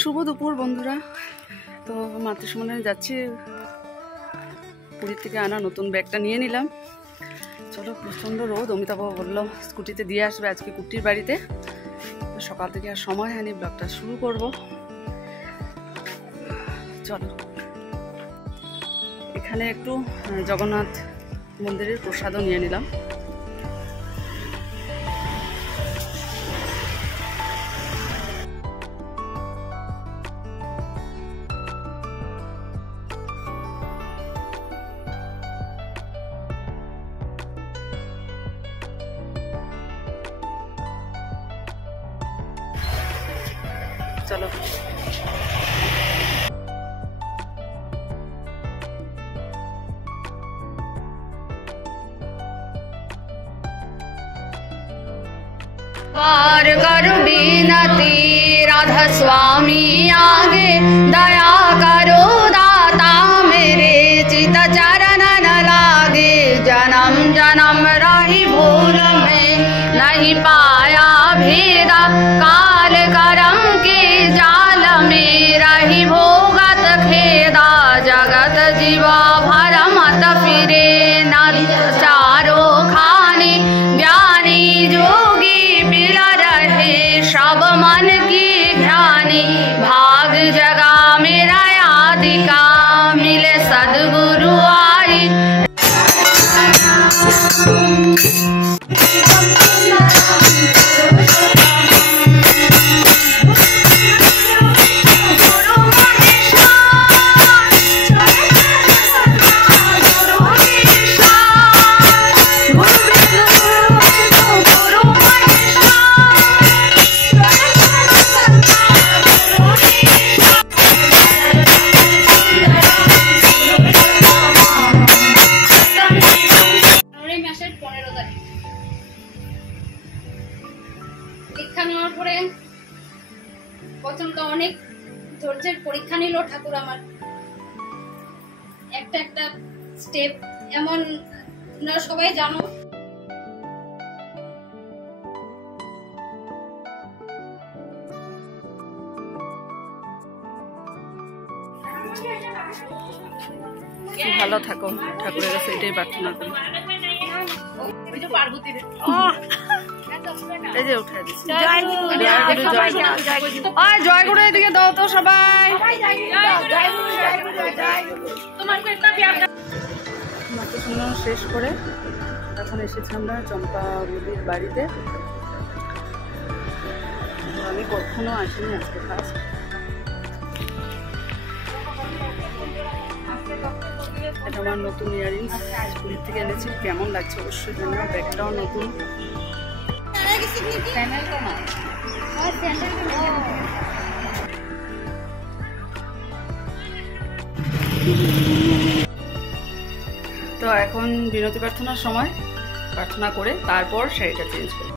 শুভ দুপুর বন্ধুরা। তো মাতৃসম্মেলনে যাচ্ছি, পুরীর থেকে আনা নতুন ব্যাগটা নিয়ে নিলাম। চলো, প্রচণ্ড রোদ। অমিতাভ বললো স্কুটিতে দিয়ে আসবে আজকে কুট্টির বাড়িতে। সকাল থেকে আর সময় হয়নি, ব্লগটা শুরু করব। চলো, এখানে একটু জগন্নাথ মন্দিরের প্রসাদও নিয়ে নিলাম। চলো, पार करो बिनती राधा स्वामी आगे, दया करो दाता मेरे चित चरण न लागे। जन्म जन्म रही भूल में नहीं पाया भेदा, काल करम के जाल में रही भोगत खेदा। जगत जीवा भरमत फिरे न चारो खाने, ज्ञानी जोगी सब मन की ध्यानी। भाग जगा मेरा यादिका, मिले सदगुरु आई। পরীক্ষা নেওয়ার পরে প্রথম তো অনেক ধৈর্যের পরীক্ষা নিল ঠাকুর আমার। একটা একটা স্টেপ এমন, তোমরা সবাই জানো। ভালো থাকো, ঠাকুরের কাছে এটাই প্রার্থনা করি। এই যে উঠে দিচ্ছি। জয় গুরু এদিকে দাও তো সবাই। মাতৃসম্মেলন শেষ করে এখন এসেছি আমরা চম্পা দিদির বাড়িতে। আমি কখনো আসিনি, আজকে ফার্স্ট। এটা আমার নতুন ইয়ারিংস, পুরীর থেকে এনেছি। কেমন লাগছে অবশ্যই জানাও। ব্যাগটাও নতুন। তো এখন বিনতি প্রার্থনার সময়, প্রার্থনা করে তারপর শাড়িটা চেঞ্জ করব।